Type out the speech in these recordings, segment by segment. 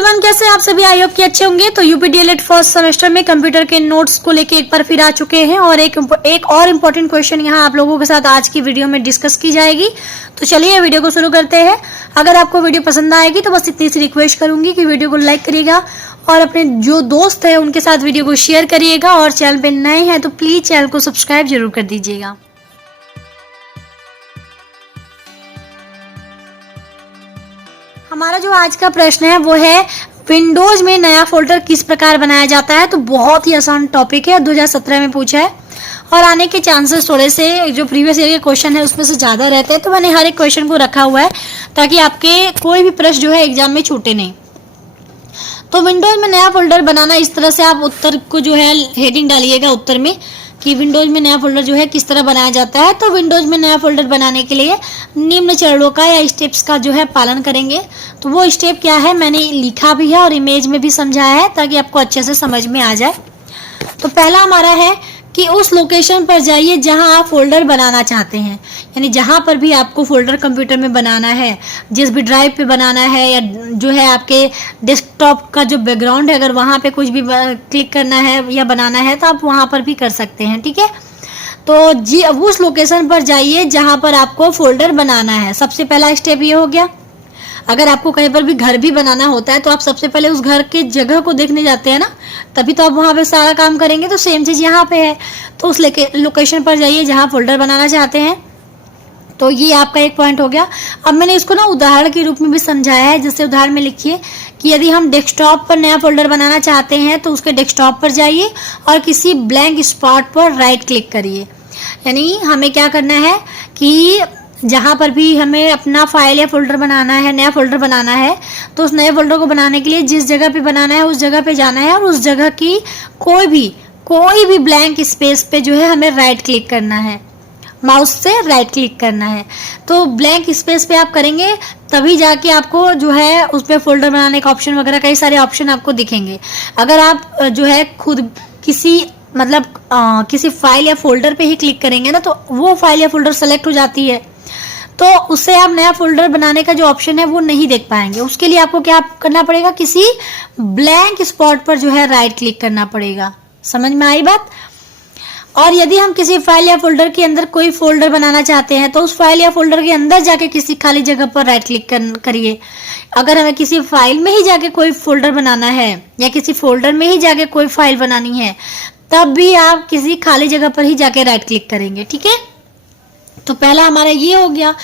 Everyone, कैसे आप सभी? आई होप कि अच्छे होंगे। तो यूपी डीएलएड फर्स्ट सेमेस्टर में कंप्यूटर के नोट्स को लेके एक बार फिर आ चुके हैं और एक और इम्पोर्टेंट क्वेश्चन यहाँ आप लोगों के साथ आज की वीडियो में डिस्कस की जाएगी। तो चलिए वीडियो को शुरू करते हैं। अगर आपको वीडियो पसंद आएगी तो बस इतनी सी रिक्वेस्ट करूंगी कि वीडियो को लाइक करिएगा और अपने जो दोस्त है उनके साथ वीडियो को शेयर करिएगा, और चैनल पे नए हैं तो प्लीज चैनल को सब्सक्राइब जरूर कर दीजिएगा। हमारा जो आज का प्रश्न है वो है विंडोज में नया फोल्डर किस प्रकार बनाया जाता है। तो बहुत ही आसान टॉपिक है, 2017 में पूछा है और आने के चांसेस थोड़े से जो प्रीवियस ईयर के क्वेश्चन है उसमें से ज़्यादा रहते हैं। तो मैंने हर एक क्वेश्चन को रखा हुआ है ताकि आपके कोई भी प्रश्न जो है एग्जाम में छूटे नहीं। तो विंडोज में नया फोल्डर बनाना, इस तरह से आप उत्तर को जो है हेडिंग डालिएगा उत्तर में कि विंडोज में नया फोल्डर जो है किस तरह बनाया जाता है। तो विंडोज में नया फोल्डर बनाने के लिए निम्न चरणों का या स्टेप्स का जो है पालन करेंगे। तो वो स्टेप क्या है मैंने लिखा भी है और इमेज में भी समझाया है ताकि आपको अच्छे से समझ में आ जाए। तो पहला हमारा है कि उस लोकेशन पर जाइए जहां आप फोल्डर बनाना चाहते हैं, यानी जहां पर भी आपको फोल्डर कंप्यूटर में बनाना है, जिस भी ड्राइव पे बनाना है या जो है आपके डेस्कटॉप का जो बैकग्राउंड है, अगर वहां पे कुछ भी क्लिक करना है या बनाना है तो आप वहां पर भी कर सकते हैं। ठीक है, तो जी उस लोकेशन पर जाइए जहां पर आपको फोल्डर बनाना है। सबसे पहला स्टेप ये हो गया। अगर आपको कहीं पर भी घर भी बनाना होता है तो आप सबसे पहले उस घर के जगह को देखने जाते हैं ना, तभी तो आप वहाँ पे सारा काम करेंगे। तो सेम चीज़ यहाँ पे है, तो उस लोकेशन पर जाइए जहाँ फोल्डर बनाना चाहते हैं। तो ये आपका एक पॉइंट हो गया। अब मैंने इसको ना उदाहरण के रूप में भी समझाया है। जैसे उदाहरण में लिखिए कि यदि हम डेस्कटॉप पर नया फोल्डर बनाना चाहते हैं तो उसके डेस्कटॉप पर जाइए और किसी ब्लैंक स्पॉट पर राइट क्लिक करिए। यानी हमें क्या करना है कि जहाँ पर भी हमें अपना फाइल या फोल्डर बनाना है, नया फोल्डर बनाना है, तो उस नए फोल्डर को बनाने के लिए जिस जगह पे बनाना है उस जगह पे जाना है और उस जगह की कोई भी ब्लैंक स्पेस पे जो है हमें राइट क्लिक करना है, माउस से राइट क्लिक करना है। तो ब्लैंक स्पेस पे आप करेंगे तभी जाके आपको जो है उस पर फोल्डर बनाने का ऑप्शन वगैरह कई सारे ऑप्शन आपको दिखेंगे। अगर आप जो है खुद किसी फाइल या फोल्डर पे ही क्लिक करेंगे ना तो वो फाइल या फोल्डर सेलेक्ट हो जाती है, तो उससे आप नया फोल्डर बनाने का जो ऑप्शन है वो नहीं देख पाएंगे। उसके लिए आपको क्या करना पड़ेगा, किसी ब्लैंक स्पॉट पर जो है राइट क्लिक करना पड़ेगा। समझ में आई बात? और यदि हम किसी फाइल या फोल्डर के अंदर कोई फोल्डर बनाना चाहते हैं तो उस फाइल या फोल्डर के अंदर जाके किसी खाली जगह पर राइट क्लिक करिए। अगर हमें किसी फाइल में ही जाके कोई फोल्डर बनाना है या किसी फोल्डर में ही जाके कोई फाइल बनानी है तब भी आप किसी खाली जगह पर ही जाके राइट क्लिक करेंगे। ठीक है, तो पहला हमारा ये हो गया।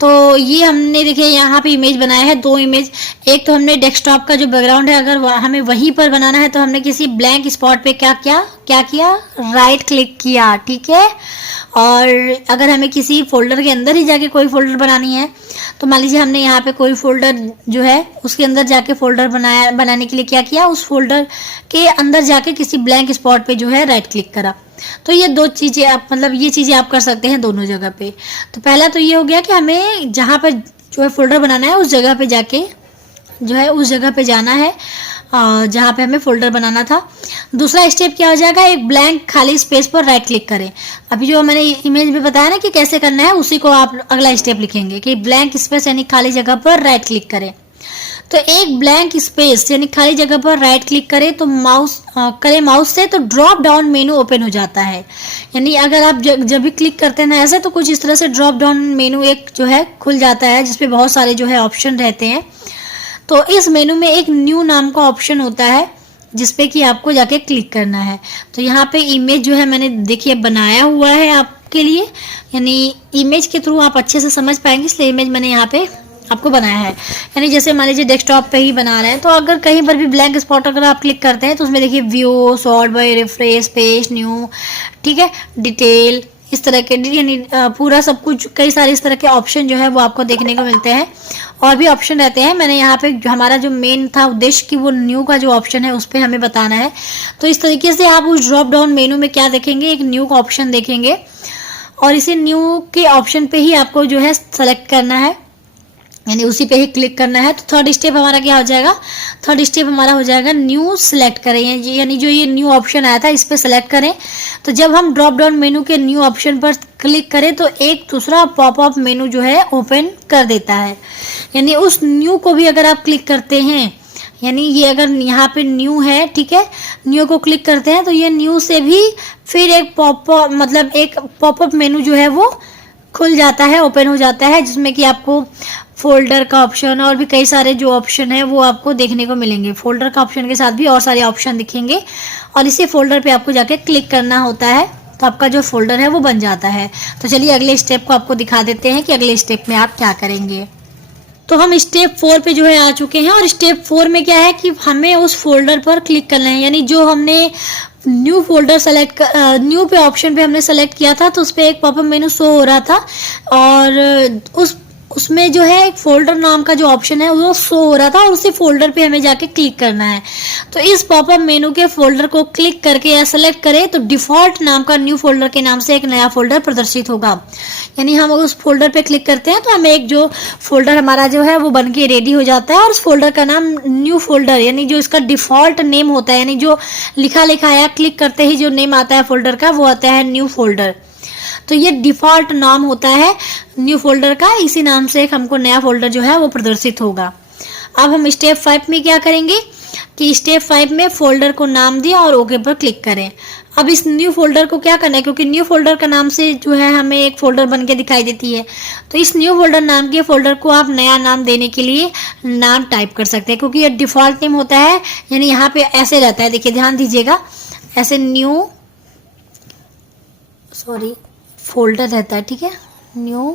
तो ये हमने देखिए यहाँ पे इमेज बनाया है, दो इमेज। एक तो हमने डेस्कटॉप का जो बैकग्राउंड है अगर हमें वहीं पर बनाना है तो हमने किसी ब्लैंक स्पॉट पे क्या किया, राइट क्लिक किया। ठीक है, और अगर हमें किसी फोल्डर के अंदर ही जाके कोई फोल्डर बनानी है तो मान लीजिए हमने यहाँ पे कोई फोल्डर जो है उसके अंदर जाके फोल्डर बनाने के लिए क्या किया, उस फोल्डर के अंदर जाके किसी ब्लैंक स्पॉट पे जो है राइट क्लिक करा। तो ये दो चीज़ें आप ये चीज़ें आप कर सकते हैं दोनों जगह पे। तो पहला तो ये हो गया कि हमें जहाँ पर जो है फोल्डर बनाना है उस जगह पे जाके जो है उस जगह पे जाना है जहाँ पे हमें फोल्डर बनाना था। दूसरा स्टेप क्या हो जाएगा, एक ब्लैंक खाली स्पेस पर राइट क्लिक करें। अभी जो मैंने इमेज में बताया ना कि कैसे करना है उसी को आप अगला स्टेप लिखेंगे कि ब्लैंक स्पेस यानी खाली जगह पर राइट क्लिक करें। तो एक ब्लैंक स्पेस यानी खाली जगह पर राइट क्लिक करें तो माउस से तो ड्रॉप डाउन मेनू ओपन हो जाता है। यानी अगर आप जब भी क्लिक करते हैं ना ऐसे तो कुछ इस तरह से ड्रॉप डाउन मेनू एक जो है खुल जाता है जिसपे बहुत सारे जो है ऑप्शन रहते हैं। तो इस मेनू में एक न्यू नाम का ऑप्शन होता है जिसपे कि आपको जाके क्लिक करना है। तो यहाँ पे इमेज जो है मैंने देखिए बनाया हुआ है आपके लिए, यानी इमेज के थ्रू आप अच्छे से समझ पाएंगे, इसलिए इमेज मैंने यहाँ पे आपको बनाया है। यानी जैसे मान लीजिए डेस्कटॉप पे ही बना रहे हैं तो अगर कहीं पर भी ब्लैंक स्पॉट अगर आप क्लिक करते हैं तो उसमें देखिए view, sort by, refresh, paste, new, ठीक है, डिटेल, इस तरह के यानी पूरा सब कुछ कई सारे इस तरह के ऑप्शन जो है वो आपको देखने को मिलते हैं। और भी ऑप्शन रहते हैं। मैंने यहाँ पे हमारा जो मेन था उद्देश्य कि वो न्यू का जो ऑप्शन है उस पर हमें बताना है। तो इस तरीके से आप उस ड्रॉप डाउन मेनू में क्या देखेंगे, एक न्यू का ऑप्शन देखेंगे और इसे न्यू के ऑप्शन पे ही आपको जो है सेलेक्ट करना है, यानी उसी पे ही क्लिक करना है। तो थर्ड स्टेप हमारा क्या हो जाएगा, थर्ड स्टेप हमारा हो जाएगा न्यू सेलेक्ट करें, यानी जो ये न्यू ऑप्शन आया था इस पे सेलेक्ट करें। तो जब हम ड्रॉप डाउन मेनू के न्यू ऑप्शन पर क्लिक करें तो एक दूसरा पॉपअप मेनू जो है ओपन कर देता है। यानी उस न्यू को भी अगर आप क्लिक करते हैं यानी ये अगर यहाँ पे न्यू है, ठीक है, न्यू को क्लिक करते हैं तो ये न्यू से भी फिर एक पॉपअप मेनू जो है वो खुल जाता है, ओपन हो जाता है, जिसमें कि आपको फोल्डर का ऑप्शन और भी कई सारे जो ऑप्शन है वो आपको देखने को मिलेंगे। फोल्डर का ऑप्शन के साथ भी और सारे ऑप्शन दिखेंगे और इसी फोल्डर पे आपको जाके क्लिक करना होता है, तो आपका जो फोल्डर है वो बन जाता है। तो चलिए अगले स्टेप को आपको दिखा देते हैं कि अगले स्टेप में आप क्या करेंगे। तो हम स्टेप 4 पे जो है आ चुके हैं और स्टेप 4 में क्या है कि हमें उस फोल्डर पर क्लिक करना है, यानी जो हमने न्यू फोल्डर सेलेक्ट, न्यू पे ऑप्शन पे हमने सेलेक्ट किया था तो उस पर एक पॉपअप मेनू शो हो रहा था और उसमें जो है एक फोल्डर नाम का जो ऑप्शन है वो शो हो रहा था और उसी फोल्डर पे हमें जाके क्लिक करना है। तो इस पॉपअप मेनू के फोल्डर को क्लिक करके या सेलेक्ट करें तो डिफॉल्ट नाम का न्यू फोल्डर के नाम से एक नया फोल्डर प्रदर्शित होगा। यानी हम उस फोल्डर पे क्लिक करते हैं तो हमें एक जो फोल्डर हमारा जो है वो बन के रेडी हो जाता है और उस फोल्डर का नाम न्यू फोल्डर, यानी जो इसका डिफॉल्ट नेम होता है, यानी जो लिखा है क्लिक करते ही जो नेम आता है फोल्डर का वो आता है न्यू फोल्डर। तो ये डिफॉल्ट नाम होता है न्यू फोल्डर का, इसी नाम से एक हमको नया फोल्डर जो है वो प्रदर्शित होगा। अब हम स्टेप 5 में क्या करेंगे कि स्टेप 5 में फोल्डर को नाम दिया और ओके पर क्लिक करें। अब इस न्यू फोल्डर को क्या करना है, क्योंकि न्यू फोल्डर का नाम से जो है हमें एक फोल्डर बन के दिखाई देती है, तो इस न्यू फोल्डर नाम के फोल्डर को आप नया नाम देने के लिए नाम टाइप कर सकते हैं, क्योंकि ये डिफॉल्ट नेम होता है। यानी यहाँ पे ऐसे रहता है, देखिए ध्यान दीजिएगा, ऐसे न्यू फोल्डर रहता है, ठीक है, न्यू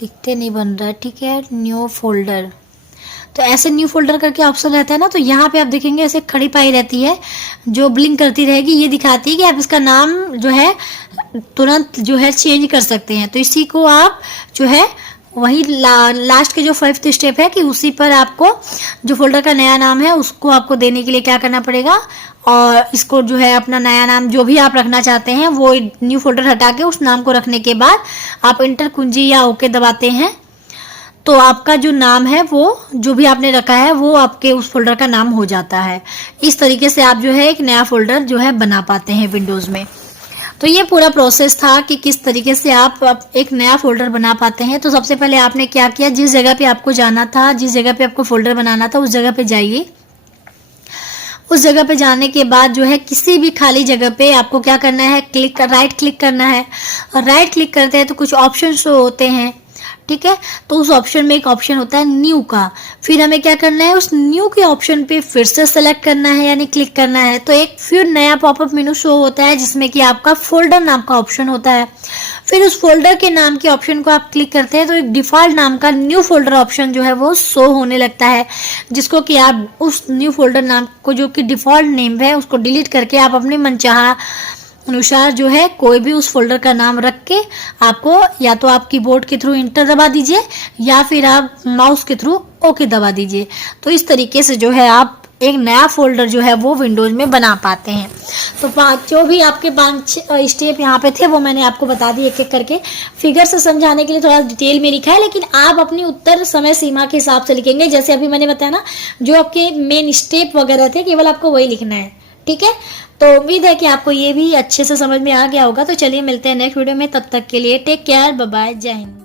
लिखते नहीं बन रहा है, ठीक है, न्यू फोल्डर। तो ऐसे न्यू फोल्डर करके ऑप्शन रहता है ना, तो यहाँ पे आप देखेंगे ऐसे खड़ी पाई रहती है जो ब्लिंक करती रहेगी, ये दिखाती है कि आप इसका नाम जो है तुरंत जो है चेंज कर सकते हैं। तो इसी को आप जो है वही लास्ट के जो 5th स्टेप है कि उसी पर आपको जो फोल्डर का नया नाम है उसको आपको देने के लिए क्या करना पड़ेगा, और इसको जो है अपना नया नाम जो भी आप रखना चाहते हैं वो न्यू फोल्डर हटा के उस नाम को रखने के बाद आप इंटर कुंजी या ओके दबाते हैं तो आपका जो नाम है वो जो भी आपने रखा है वो आपके उस फोल्डर का नाम हो जाता है। इस तरीके से आप जो है एक नया फोल्डर जो है बना पाते हैं विंडोज़ में। तो ये पूरा प्रोसेस था कि किस तरीके से आप एक नया फोल्डर बना पाते हैं। तो सबसे पहले आपने क्या किया, जिस जगह पे आपको जाना था, जिस जगह पे आपको फोल्डर बनाना था उस जगह पे जाइए। उस जगह पे जाने के बाद जो है किसी भी खाली जगह पे आपको क्या करना है, राइट क्लिक करना है। और राइट क्लिक करते हैं तो कुछ ऑप्शन शो होते हैं, ठीक है, तो उस ऑप्शन में एक ऑप्शन होता है न्यू का। फिर हमें क्या करना है, उस न्यू के ऑप्शन पे फिर से सेलेक्ट करना है यानी क्लिक करना है। तो एक फिर नया पॉपअप मेनू शो होता है जिसमें कि आपका फोल्डर नाम का ऑप्शन होता है। फिर उस फोल्डर के नाम के ऑप्शन को आप क्लिक करते हैं तो एक डिफॉल्ट नाम का न्यू फोल्डर ऑप्शन जो है वो शो होने लगता है, जिसको कि आप उस न्यू फोल्डर नाम को जो कि डिफॉल्ट नेम है उसको डिलीट करके आप अपनी मनचाहा अनुसार जो है कोई भी उस फोल्डर का नाम रख के आपको या तो आप कीबोर्ड के थ्रू इंटर दबा दीजिए या फिर आप माउस के थ्रू ओके दबा दीजिए। तो इस तरीके से जो है आप एक नया फोल्डर जो है वो विंडोज में बना पाते हैं। तो जो भी आपके 5 स्टेप यहाँ पे थे वो मैंने आपको बता दिए एक एक करके। फिगर से समझाने के लिए थोड़ा डिटेल में लिखा है, लेकिन आप अपनी उत्तर समय सीमा के हिसाब से लिखेंगे। जैसे अभी मैंने बताया ना, जो आपके मेन स्टेप वगैरह थे केवल आपको वही लिखना है, ठीक है। तो उम्मीद है कि आपको ये भी अच्छे से समझ में आ गया होगा। तो चलिए मिलते हैं नेक्स्ट वीडियो में, तब तक के लिए टेक केयर, बाय बाय, जय हिंद।